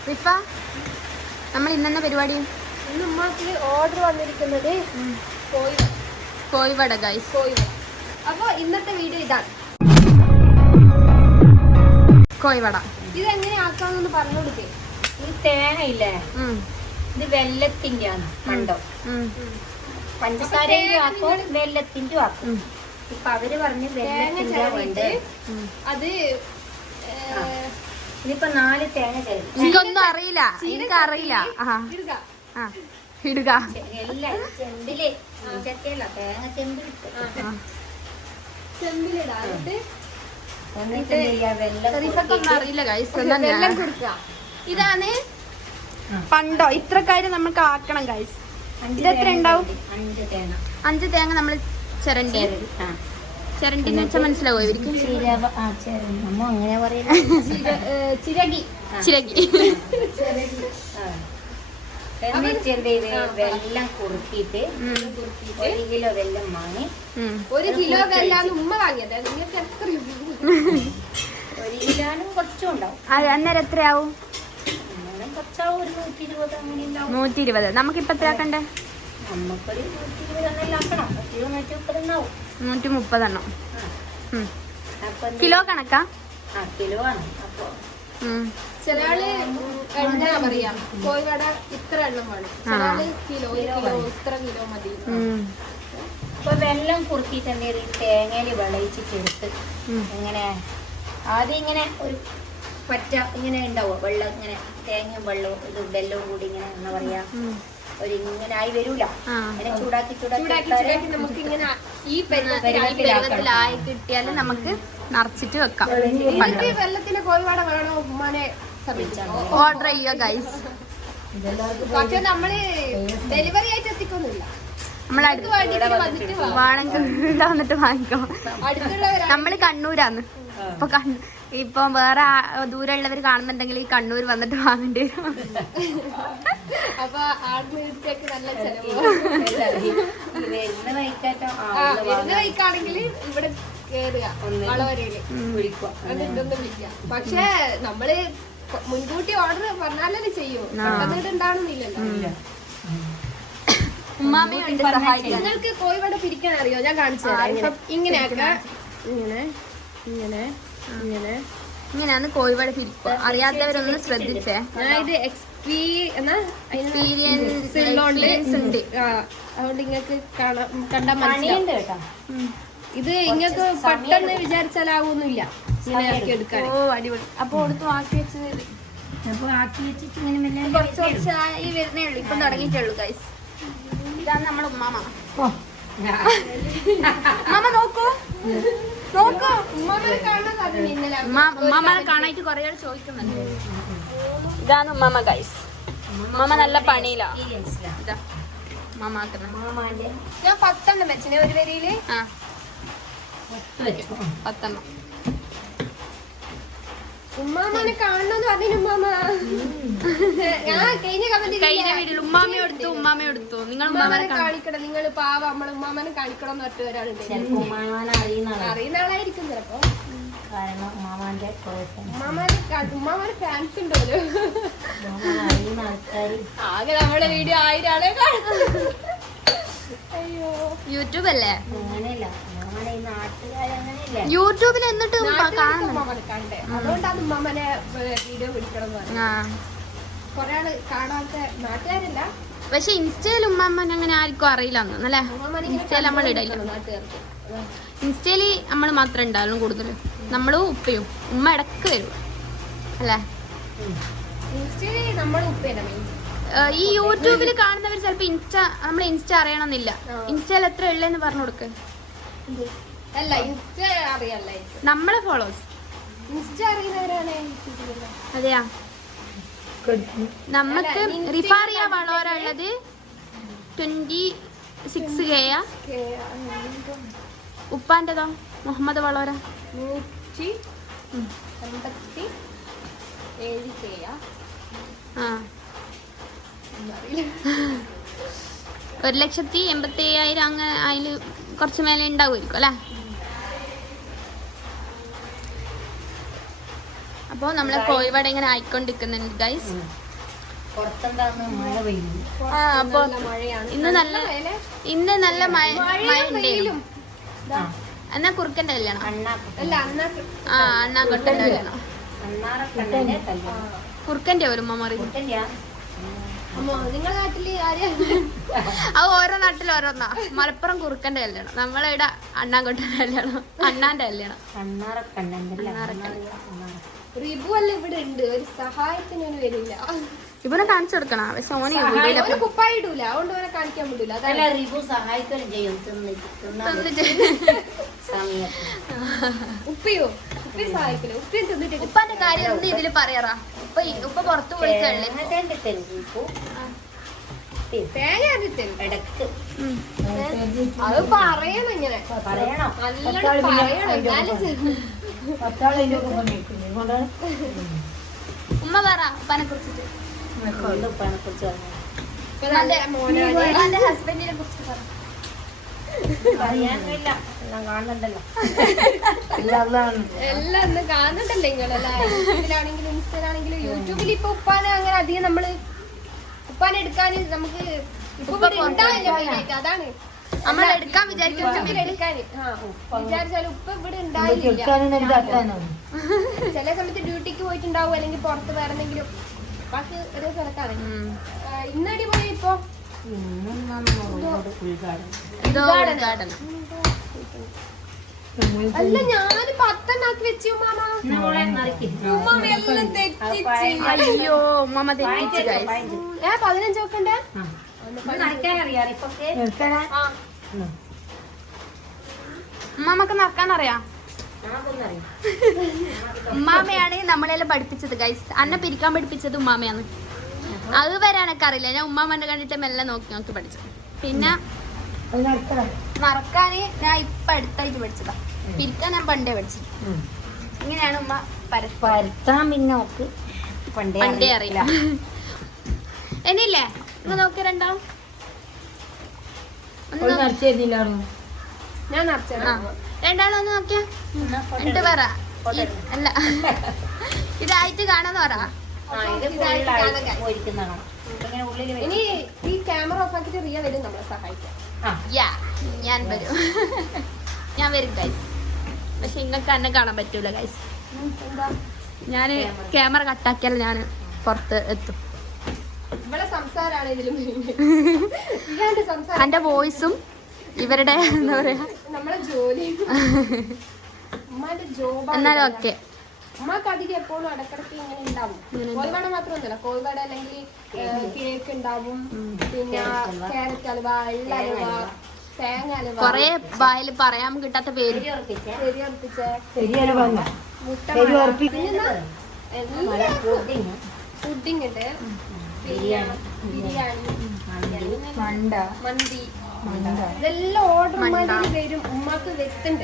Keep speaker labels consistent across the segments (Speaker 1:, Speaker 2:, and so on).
Speaker 1: റിഫ, നമ്മൾ ഇന്നെന്ന പരിപാടി?
Speaker 2: ഇന്ന് ഉമ്മാക്ക് ഓർഡർ വന്നിരിക്കുന്നത്
Speaker 1: കോഴിവട ഗൈസ്.
Speaker 2: കോഴിവട. അപ്പോൾ ഇന്നത്തെ വീഡിയോ ഇതാണ്,
Speaker 1: കോഴിവട.
Speaker 2: ഇതെങ്ങനെ ആക്കാമെന്ന് പറഞ്ഞു കൊടുക്കേ.
Speaker 3: ഈ തേങ്ങ ഇല്ലേ, ഇത് വെല്ലത്തിന്റെ ആണ് കണ്ടോ. പഞ്ചസാരന്റെ ആക്കും വെല്ലത്തിന്റെ ആക്കും. ഇപ്പൊ അവര് പറഞ്ഞ് വെല്ലത്തിന്റെ വേണ്ടേ.
Speaker 2: അത്
Speaker 3: ഇതിപ്പോ 4 തേങ്ങ ചേരും.
Speaker 1: എനിക്കൊന്നും അറിയില്ല, എനിക്കറിയില്ല. ഇടുക
Speaker 3: എല്ലാം ചെമ്പില് ചെത്തിയല്ല, തേങ്ങ ചെമ്പിലിട്ട്
Speaker 2: ചെമ്പിലിടാറുണ്ട്.
Speaker 3: എന്നിട്ട്
Speaker 1: റിഫക്കൊന്നും അറിയില്ല ഗൈസ്.
Speaker 2: വെള്ളം കൊടുക്കുക.
Speaker 1: ഇതാണ് പണ്ടോ ഇത്ര കാര്യം നമുക്ക് ആക്കണം ഗൈസ്. ഇത് എത്ര ഉണ്ടാവും?
Speaker 3: 5 തേങ്ങ.
Speaker 1: 5 തേങ്ങ നമ്മൾ ചിരണ്ടി എന്ന് വെച്ചാൽ മനസ്സിലാവോ ഇവർക്ക്?
Speaker 3: അമ്മ അങ്ങനെ പറയുന്നത്
Speaker 2: ചിരകി.
Speaker 3: എന്നിട്ട് എന്ത് ചെയ്ത് വെള്ളം കുറുക്കിയിട്ട് 1 കിലോ വെള്ളം വാങ്ങി.
Speaker 2: 1 കിലോ വെല്ലാന്ന് ഉമ്മ വാങ്ങിയത്. നിങ്ങൾക്ക് എത്ര
Speaker 3: 1 കിലോനും കുറച്ചും ഉണ്ടാവും.
Speaker 1: അന്നേരം എത്രയാവും?
Speaker 3: കുറച്ചാവും, ഒരു 120 അങ്ങനെ ഉണ്ടാവും.
Speaker 1: 120. നമുക്കിപ്പോ എത്ര ആക്കണ്ടേ?
Speaker 3: നമുക്കൊരു 120 എണ്ണം ആക്കണം. 130 എണ്ണാവും.
Speaker 1: 130 എണ്ണം.
Speaker 3: അപ്പൊ
Speaker 1: കിലോ കണക്കാ?
Speaker 3: കിലോ ആണ്. അപ്പൊ
Speaker 2: ചില ആള് എണ്ണ പറയാം, കോഴിവട ഇത്ര എണ്ണം വേണം. ചില ആള് കിലോ ഇത്ര കിലോ മതി.
Speaker 3: ഇപ്പൊ വെള്ളം കുറുക്കിയിട്ട് എന്തെങ്കിലും തേങ്ങയില് വിളയിച്ചിട്ടെടുത്ത് ഇങ്ങനെ ആദ്യം ഇങ്ങനെ ഒരു പറ്റ ഇങ്ങനെ ഉണ്ടാവും വെള്ളം, ഇങ്ങനെ തേങ്ങയും വെള്ളവും ഇത് വെള്ളവും കൂടി ഇങ്ങനെ എന്താ പറയാ ഒരു ഇങ്ങനെ ആയി വരൂല. ഇങ്ങനെ ചൂടാക്കി
Speaker 2: നമുക്ക് ഇങ്ങനെ ഈ
Speaker 1: പരുവത്തിലായി കിട്ടിയാലും നമുക്ക് നിറച്ചിട്ട് വെക്കാം.
Speaker 2: വെള്ളത്തിന് കോഴിവട വേണോ ഉമ്മാനെ
Speaker 1: ഓർഡർ ചെയ്യുക ഗൈസ്.
Speaker 2: പക്ഷെ നമ്മള് ഡെലിവറി ആയിട്ട് എത്തിക്കൊന്നുമില്ല.
Speaker 1: നമ്മളടുത്ത് വേണമെങ്കിൽ വന്നിട്ട് വാങ്ങിക്കോ. നമ്മള് കണ്ണൂരാന്ന്. ഇപ്പൊ വേറെ ദൂരമുള്ളവർ കാണുന്നുണ്ടെങ്കിൽ ഈ കണ്ണൂർ വന്നിട്ട് വാങ്ങേണ്ടി വരും.
Speaker 2: അപ്പൊ ആടുന്നേക്ക് നല്ല ചെലവ്.
Speaker 3: വരുന്ന
Speaker 2: വഴിക്കാണെങ്കിൽ ഇവിടെ കേറുക വളവരയില് എന്നിട്ടൊന്ന് വിളിക്കുക. പക്ഷെ നമ്മള് മുൻകൂട്ടി ഓർഡർ പറഞ്ഞാലല്ലേ ചെയ്യൂ, പെട്ടെന്നിട്ട് ഉണ്ടാവണമെന്നില്ലല്ലോ.
Speaker 1: ഉമ്മാമയുണ്ട് സഹായിക്കാൻ.
Speaker 2: നിങ്ങൾക്ക് കോഴിവട പിരിക്കാൻ അറിയോ? ഞാൻ കാണിച്ചു തരാം. ഇങ്ങനെ ആക്കാം, ഇങ്ങനെ ഇങ്ങനെ ഇങ്ങനെ
Speaker 1: ഇങ്ങനെയാണ് കോഴിവട പിരിക്കുക. അറിയാത്തവരൊന്ന് ശ്രദ്ധിച്ചേ.
Speaker 2: ഞാൻ ഇത് എക്സ്പീരിയൻസ് ഉണ്ട്. അതുകൊണ്ട് നിങ്ങൾക്ക് കണ്ടാൽ മനസ്സിലാവും കേട്ടോ. ഇത് നിങ്ങൾക്ക് പെട്ടെന്ന് വിചാരിച്ചാലാവൊന്നുമില്ല ഇങ്ങനെ ആക്കി എടുക്കാൻ.
Speaker 1: ഓ അടിപൊളി. അപ്പൊ അടുത്ത് ആക്കി വെച്ചത്
Speaker 3: അപ്പൊ ആക്കി വെച്ചിട്ട് ഇങ്ങനെ
Speaker 1: കുറച്ച് കുറച്ചായി വരുന്നേ ഉള്ളൂ. ഇപ്പം തുടങ്ങിയിട്ടുള്ളൂ ഗൈസ്. ഇതാണ് നമ്മുടെ ഉമ്മാമ. ഉമ്മാമ നോക്കൂ നോക്കൂ.
Speaker 2: ഉമ്മാമനെ കാണാൻ സാധിക്കും. ഇന്നലെ
Speaker 1: ഉമ്മാമനെ കാണായിട്ട് കൊറേ ആൾ ചോദിക്കുന്നുണ്ട്. ഇതാണ് ഉമ്മാമ ഗൈസ്. ഉമ്മാമ നല്ല പണിയിലാ. ഇതാ ഉമ്മാമ ആക്കുന്നത്.
Speaker 2: ഞാൻ 10 എണ്ണം വെച്ചിനെ ഒരു വരിയില്.
Speaker 1: 10 എണ്ണം.
Speaker 2: ഉമ്മാമനെ കാണണമെന്ന് പറഞ്ഞു. ഉമ്മാമ ഞാൻ
Speaker 1: കഴിഞ്ഞ വീട്ടിൽ ഉമ്മാമ എടുത്തു. നിങ്ങൾ
Speaker 2: ഉമ്മാമനെ കാണിക്കണം, നിങ്ങൾ പാവ നമ്മളെ ഉമ്മാമനെ കാണിക്കണം എന്ന് പറഞ്ഞിട്ട് ഒരാളുണ്ട്. അറിയുന്ന ആളായിരിക്കും ചിലപ്പോ. ഉമ്മാമനെ ഫാൻസ് ഉണ്ടല്ലോ. ആകെ നമ്മുടെ വീഡിയോ 1000 ആളെ കാണും. അയ്യോ,
Speaker 1: യൂട്യൂബ് അല്ലേ?
Speaker 3: അങ്ങനെയല്ല,
Speaker 1: യൂട്യൂബിൽ എന്നിട്ട്
Speaker 2: ഉമ്മാമനെ കണ്ടേ, അതുകൊണ്ടാണ് ഉമ്മാമനെ വീഡിയോ പിടിക്കണം എന്ന് പറഞ്ഞത്. കൊറേ ആള് കാണാത്ത നാട്ടുകാരല്ല,
Speaker 1: പക്ഷെ ഇൻസ്റ്റയിൽ ഉമ്മാമ്മൻ അങ്ങനെ ആർക്കും അറിയില്ല അല്ലേ? ഇൻസ്റ്റയിൽ നമ്മൾ ഇടയില്ല.
Speaker 2: നാട്ടുകാർക്ക്
Speaker 1: ഇൻസ്റ്റയില് നമ്മൾ മാത്രമേ ഉണ്ടാവുള്ളൂ കൂടുതലും. നമ്മളും ഉപ്പയും. ഉമ്മ ഇടക്ക് വരും അല്ലേ?
Speaker 2: ഇൻസ്റ്റയില് നമ്മുടെ ഉപ്പേനെ
Speaker 1: ഈ യൂട്യൂബിൽ കാണുന്നവർ ചിലപ്പോ നമ്മളെ ഇൻസ്റ്റ അറിയണമെന്നില്ല. ഇൻസ്റ്റയിൽ എത്ര ഉള്ളെന്ന് പറഞ്ഞു കൊടുക്ക.
Speaker 2: അല്ല, ഇൻസ്റ്റ അറിയാല്ല,
Speaker 1: നമ്മളെ ഫോളോവേഴ്സ്
Speaker 2: ഇൻസ്റ്റ അറിയുന്നവരാണ്.
Speaker 1: അതെയാ? നമുക്ക് റിഫാറിയ വളോര ഉള്ളത് 26K. ഉപ്പാൻ്റെതോ മുഹമ്മദ് വളോര
Speaker 2: 187K.
Speaker 1: 1,87,000 അങ്ങനെ അതില് കുറച്ച് മേലെ ഉണ്ടാവുമായിരിക്കും അല്ലേ? അപ്പോൾ നമ്മളെ കോഴിവട ഇങ്ങനെ ആയിക്കൊണ്ടിരിക്കുന്നുണ്ട് ഗൈസ്.
Speaker 3: പുറത്തെന്താന്ന് മഴ പെയ്യുന്നു.
Speaker 1: അപ്പൊ
Speaker 2: മഴയാണ്.
Speaker 1: ഇന്ന് നല്ല മഴ ഉണ്ടായിരുന്നു. എന്നാ കുറുക്കന്റെ കല്യാണം അണ്ണാക്കൊട്ടന്റെ കല്യാണം കുറുക്കന്റെ ഒരു മറി
Speaker 2: നിങ്ങളുടെ നാട്ടില് ആരെയാണ്?
Speaker 1: അത് ഓരോ നാട്ടിൽ ഓരോന്നാ. മലപ്പുറം കുറുക്കന്റെ കല്യാണം, നമ്മളിവിടെ അണ്ണാൻകൊട്ടന്റെ കല്യാണം, അണ്ണാന്റെ കല്യാണം.
Speaker 2: റിബു അല്ല ഇവിടെ ഉണ്ട്, ഒരു സഹായത്തിന് വരില്ല.
Speaker 1: ഇവനെ കാണിച്ചു കൊടുക്കണം. പക്ഷെ ഓന്
Speaker 2: കുപ്പായി ഇടൂല, അതുകൊണ്ട് അവനെ കാണിക്കാൻ പറ്റൂല.
Speaker 3: അതല്ല റിബു സഹായിക്കുകയും ചെയ്യും.
Speaker 2: ഉപ്പയോ ഉപ്പി സഹായിക്കില്ല. ഉപ്പയും തിന്നിട്ട്
Speaker 1: ഉപ്പാന്റെ കാര്യം എന്ത് ഇതില് പറയാറാ? ഉപ്പ പുറത്ത് പോയിട്ടല്ലേ
Speaker 2: തേങ്ങ അരിത്തരും
Speaker 3: ഇടക്ക്
Speaker 2: അത് പറയണം. ഇങ്ങനെ
Speaker 3: പറയണോ?
Speaker 2: നല്ലോണം പറയണം.
Speaker 1: ഉമ്മ പറ ഉപ്പാനെ കുറിച്ചിട്ട്.
Speaker 3: ഉപ്പാനെ കുറിച്ച്
Speaker 1: ഹസ്ബൻഡിനെ കുറിച്ച് പറ.
Speaker 3: പറയാനില്ല, എല്ലാം കാണുന്നുണ്ടല്ലോ.
Speaker 2: എല്ലാം ഒന്ന് കാണുന്നുണ്ടല്ലോ നിങ്ങളെല്ലാം. ഇതിലാണെങ്കിലും ഇൻസ്റ്റയിലാണെങ്കിലും യൂട്യൂബിൽ ഇപ്പൊ ഉപ്പാനെ അങ്ങനെ അധികം നമ്മള് ഉപ്പാനെ എടുക്കാൻ നമുക്ക് ഇപ്പൊ ഉണ്ടാവില്ല. മെയിനായിട്ട് അതാണ്
Speaker 1: നമ്മൾ എടുക്കാൻ വിചാരിച്ചാലും
Speaker 2: ഉപ്പ ഇവിടെ ഉണ്ടായില്ല. ചില സമയത്ത് ഡ്യൂട്ടിക്ക് പോയിട്ടുണ്ടാവും, അല്ലെങ്കിൽ പുറത്ത് വേറെ എന്തെങ്കിലും. ബാക്കി ഒരു സ്ഥലത്താണ്. ഇന്നടി പോയി ഇപ്പൊ അല്ല ഞാന് 10 വെച്ചു.
Speaker 1: അയ്യോ ഉമ്മ തെറ്റിച്ച്
Speaker 2: 15 വെക്കണ്ടേ?
Speaker 1: ഉമ്മക്ക് നടക്കാനറിയാം. ഉമ്മാമയാണ് നമ്മളെല്ലാം പഠിപ്പിച്ചത് ഗൈസ്. അന്നെ പിരിക്കാൻ പഠിപ്പിച്ചത് ഉമ്മാമയാണ്. അത് വരെ എനക്കറിയില്ല. ഞാൻ ഉമ്മാമ്മനെ കണ്ടിട്ട് മെല്ലെ നോക്കി പഠിച്ചു. പിന്നെ നടക്കാന് ഞാൻ ഇപ്പൊ അടുത്തായിട്ട് പഠിച്ചതാ. പിരിക്കാൻ ഞാൻ പണ്ടേ പഠിച്ചു. ഇങ്ങനെയാണ് ഉമ്മ
Speaker 3: പരത്താൻ. പിന്നെ
Speaker 1: പണ്ടേ അറിയില്ല. എന്നില്ലേ ഒന്ന് നോക്കി രണ്ടാളും
Speaker 2: ഞാൻ
Speaker 1: രണ്ടാളും ഒന്ന് നോക്കിയാ എന്നിട്ട് പറ. അല്ല ഇതായിട്ട് കാണാന്ന് പറ.
Speaker 2: ഇനി ഈ ക്യാമറ ഓഫ് ആക്കിട്ട് റിയ വരും നമ്മളെ സഹായിക്കാം.
Speaker 1: ഞാൻ വരും. ഞാൻ വരും ഗൈസ്. പക്ഷെ നിങ്ങൾക്ക് എന്നെ കാണാൻ പറ്റൂല ഗൈസ്. ഞാന് ക്യാമറ കട്ടാക്കിയാൽ ഞാൻ പുറത്ത് എത്തും.
Speaker 2: ഇവിടെ സംസാരാണ് ഇതിലും
Speaker 1: എന്റെ വോയിസും ഇവരുടെ എന്താ പറയാ
Speaker 2: നമ്മളെ ജോലി ഉമ്മാന്റെ ജോബ്.
Speaker 1: എന്നാലും ഓക്കെ.
Speaker 2: ഉമ്മക്ക് അധികം എപ്പോഴും ഇടക്കിടക്ക് ഇങ്ങനെ ഉണ്ടാവും. കോഴിവട മാത്രമൊന്നുമില്ല, കോഴിവട അല്ലെങ്കിൽ കേക്ക് ഉണ്ടാവും, പിന്നെ ക്യാരറ്റ് ഹൽവ, എള്ള ഹൽവ, തേങ്ങ ഹൽവ,
Speaker 1: കൊറേ വായിൽ പറയാൻ കിട്ടാത്ത പേര്.
Speaker 2: പുഡിംഗ് ഉണ്ട്, ബിരിയാണി, മന്തി, ഇതെല്ലാം ഓർഡർ വരും. ഉമ്മാക്ക് വെത്തുണ്ട്.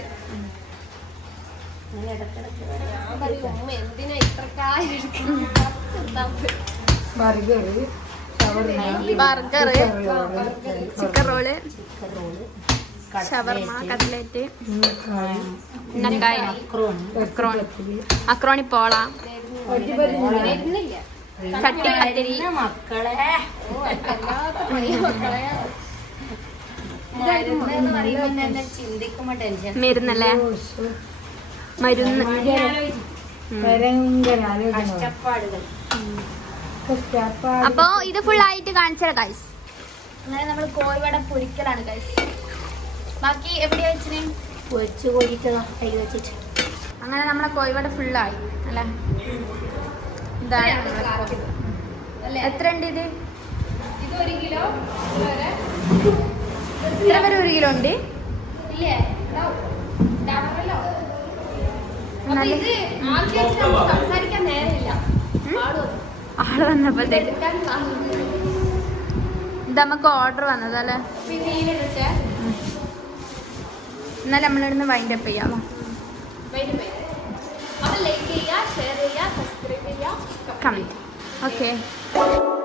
Speaker 2: ഞാൻ പറയും ഉമ്മ എന്തിനാ ഇത്ര
Speaker 1: burger, chicken roll, shawarma, cutlet, അക്രോണി പോള, ചട്ടി പത്തിരി,
Speaker 3: മക്കളെ
Speaker 1: മരുന്നല്ലേ മരുന്ന്. അപ്പൊ ഇത് ഫുൾ ആയിട്ട് കാണിച്ചാൽ ഗൈസ്. അങ്ങനെ നമ്മൾ കോഴിവട പൊരിക്കലാണ് ഗൈസ്. ബാക്കി എവിടെയാ വെച്ചിന്?
Speaker 3: പൊരിച്ച് കോഴിക്ക് കൈ വെച്ചിട്ട്.
Speaker 1: അങ്ങനെ നമ്മളെ കോഴിവട ഫുള്ളായി അല്ലേ? ഇതാണ് എത്ര ഉണ്ട് ഇത്?
Speaker 2: ഇത് 1 കിലോ.
Speaker 1: ഇത്ര വരെ 1 കിലോ ഉണ്ട്.
Speaker 2: സംസാരിക്കാൻ നേരമില്ല.
Speaker 1: ആള് വന്നപ്പോഴത്തേക്ക് ഇത് നമുക്ക് ഓർഡർ വന്നതല്ലേ. എന്നാലും നമ്മളിടുന്ന് വൈൻഡപ്പ് ചെയ്യാമോ?
Speaker 2: ലൈക്ക് ചെയ്യുക, ഷെയർ ചെയ്യുക, സബ്സ്ക്രൈബ് ചെയ്യുക,
Speaker 1: കമന്റ്. ഓക്കെ.